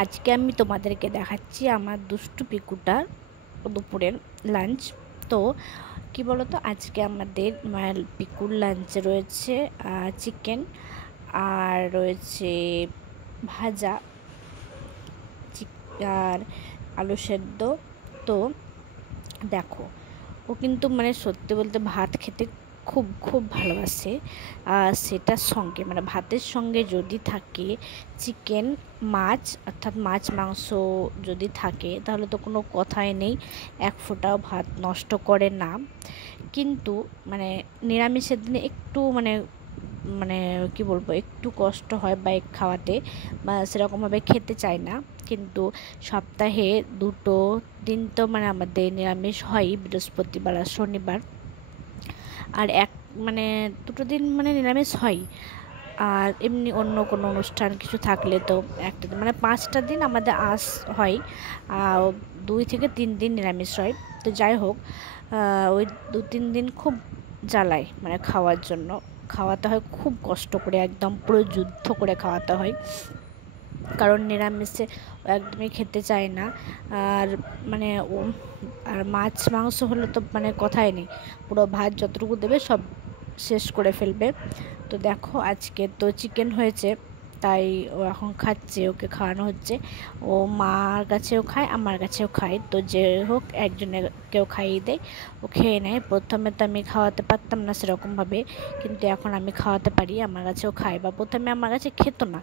আজকে আমি তোমাদেরকে দেখাচ্ছি আমার দুষ্টু পিকুটার দুপুরের লাঞ্চ। তো কি বলো তো, আজকে আমাদের পিকুর লাঞ্চে রয়েছে চিকেন, আর রয়েছে ভাজা, আর আলু সেদ্ধ। তো দেখো, ও কিন্তু সত্যি বলতে ভাত খেতে খুব খুব ভালোবাসে। সেটার সঙ্গে ভাতের সঙ্গে যদি থাকে চিকেন, মাছ, অর্থাৎ মাছ মাংস যদি থাকে তাহলে তো কোনো কথাই নেই, এক ফোঁটাও ভাত নষ্ট করে না। কিন্তু নিরামিষের দিনে একটু মানে কি বলবো, একটু কষ্ট হয় বা খাওয়াতে, বা সেরকমভাবে খেতে চায় না। কিন্তু সপ্তাহে 2 দিন তো আমাদের নিরামিষ হয়, বৃহস্পতিবার আর শনিবার। আর 2 দিন নিরামিষ হয়। আর এমনি অন্য কোনো অনুষ্ঠান কিছু থাকলে তো একটা দিন, 5টা দিন আমাদের আঁশ হয়, 2 থেকে 3 দিন নিরামিষ হয়। তো যাই হোক, ওই 2-3 দিন খুব জ্বালায় খাওয়ার জন্য। খাওয়াতে হয় খুব কষ্ট করে, একদম পুরো যুদ্ধ করে খাওয়াতে হয়, কারণ নিরামিষে একদমই খেতে চায় না। আর আর মাছ মাংস হলে তো কথাই নেই, পুরো ভাত যতটুকু দেবে সব শেষ করে ফেলবে। তো দেখো, আজকে তো চিকেন হয়েছে, তাই ও এখন খাচ্ছে, ওকে খাওয়ানো হচ্ছে। ও মার কাছেও খায়, আমার কাছেও খায়, তো যে হোক একজনেরকেও খাইয়ে দেয়, ও খেয়ে নেয়। প্রথমে তো আমি খাওয়াতে পারতাম না সেরকমভাবে, কিন্তু এখন আমি খাওয়াতে পারি, আমার কাছেও খায়। বা প্রথমে আমার কাছে খেত না,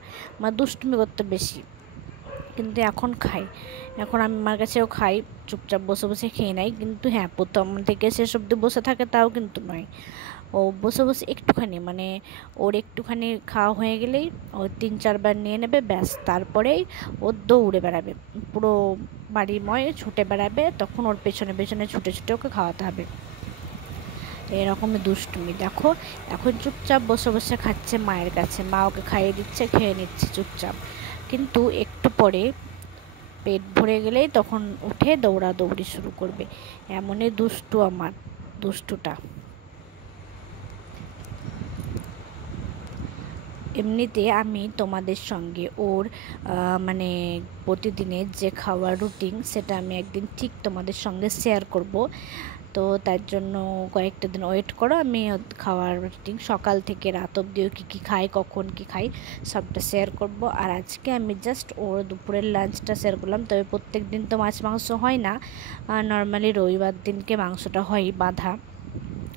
দুষ্টুমি করতে বেশি, কিন্তু এখন খাই। এখন আমি আমার কাছেও খাই, চুপচাপ বসে বসে খেয়ে নেয়। কিন্তু হ্যাঁ, প্রথম থেকে শেষ অবধি বসে থাকে তাও কিন্তু নয়, ও বসে বসে একটুখানি ওর একটুখানি খাওয়া হয়ে গেলেই ও 3-4 বার নিয়ে নেবে, ব্যাস। তারপরেই ও দৌড়ে বেড়াবে, পুরো বাড়িময় ছুটে বেড়াবে, তখন ওর পেছনে পেছনে ছুটে ছুটে ওকে খাওয়াতে হবে। এরকমই দুষ্টুমি। দেখো, এখন চুপচাপ বসে বসে খাচ্ছে মায়ের কাছে, মা ওকে খাইয়ে দিচ্ছে, খেয়ে নিচ্ছে চুপচাপ। কিন্তু একটু পরে পেট ভরে গেলেই তখন উঠে দৌড়াদৌড়ি শুরু করবে। এমনই দুষ্টু আমার দুষ্টুটা। এমনিতে আমি তোমাদের সঙ্গে ওর প্রতিদিনের যে খাওয়ার রুটিন, সেটা আমি একদিন ঠিক তোমাদের সঙ্গে শেয়ার করব। তো তার জন্য কয়েকটা দিন ওয়েট করো, আমি খাওয়ার রুটিন সকাল থেকে রাত অবধিও কী খাই, কখন কী খাই, সবটা শেয়ার করব। আর আজকে আমি জাস্ট ওর দুপুরের লাঞ্চটা শেয়ার করলাম। তবে প্রত্যেক দিন তো মাছ মাংস হয় না, নর্মালি রবিবার দিনকে মাংসটা হয় বাঁধা।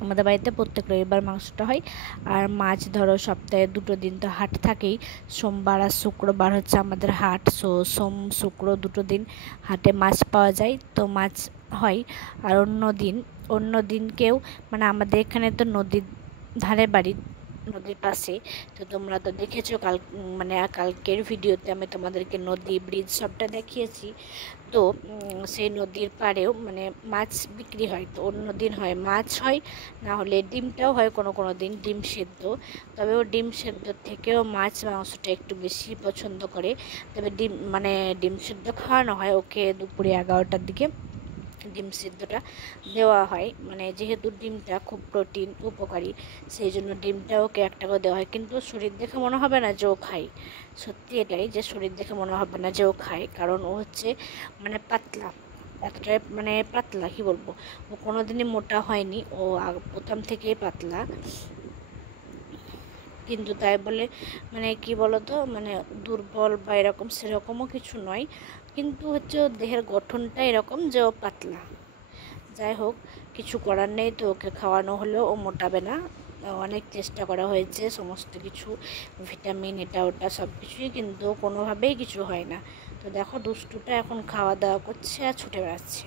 আমাদের বাড়িতে প্রত্যেক রবিবার মাংসটা হয়। আর মাছ ধরো সপ্তাহে 2 দিন তো হাট থাকেই, সোমবার আর শুক্রবার হচ্ছে আমাদের হাট। সোম শুক্র 2 দিন হাটে মাছ পাওয়া যায়, তো মাছ হয়। আর অন্য দিনকেও আমাদের এখানে তো নদীর ধারে বাড়ি, নদীর পাশে। তো তোমরা তো দেখেছো কালকের ভিডিওতে আমি তোমাদেরকে নদী, ব্রিজ সবটা দেখিয়েছি। তো সেই নদীর পাড়েও মাছ বিক্রি হয়। তো অন্য দিন হয় মাছ হয়, না হলে ডিমটাও হয় কোনো কোনো দিন, ডিম সেদ্ধ। তবে ও ডিম সেদ্ধর থেকেও মাছ মাংসটা একটু বেশি পছন্দ করে। তবে ডিম সেদ্ধ খাওয়ানো হয় ওকে দুপুরে 11টার দিকে, ডিম সিদ্ধটা দেওয়া হয়। যেহেতু ডিমটা খুব প্রোটিন উপকারী, সেই জন্য ডিমটা ওকে একটা করে দেওয়া হয়। কিন্তু শরীর দেখে মনে হবে না যে ও খায়, সত্যি এটাই, যে শরীর দেখে মনে হবে না যে ও খায়, কারণ ও হচ্ছে পাতলা, এতটাই পাতলা, কি বলবো, ও কোনো দিনই মোটা হয়নি, ও প্রথম থেকেই পাতলা। কিন্তু তাই বলে কি বলতো, দুর্বল বা এরকম সেরকমও কিছু নয়, কিন্তু হচ্ছে ওর দেহের গঠনটা এরকম যে ও পাতলা। যাই হোক, কিছু করার নেই, তো ওকে খাওয়ানো হলেও ও মোটাবে না। অনেক চেষ্টা করা হয়েছে, সমস্ত কিছু ভিটামিন এটা ওটা সব কিছুই, কিন্তু কোনোভাবেই কিছু হয় না। তো দেখো, দুষ্টুটা এখন খাওয়া দাওয়া করছে আর ছুটে বেড়াচ্ছে।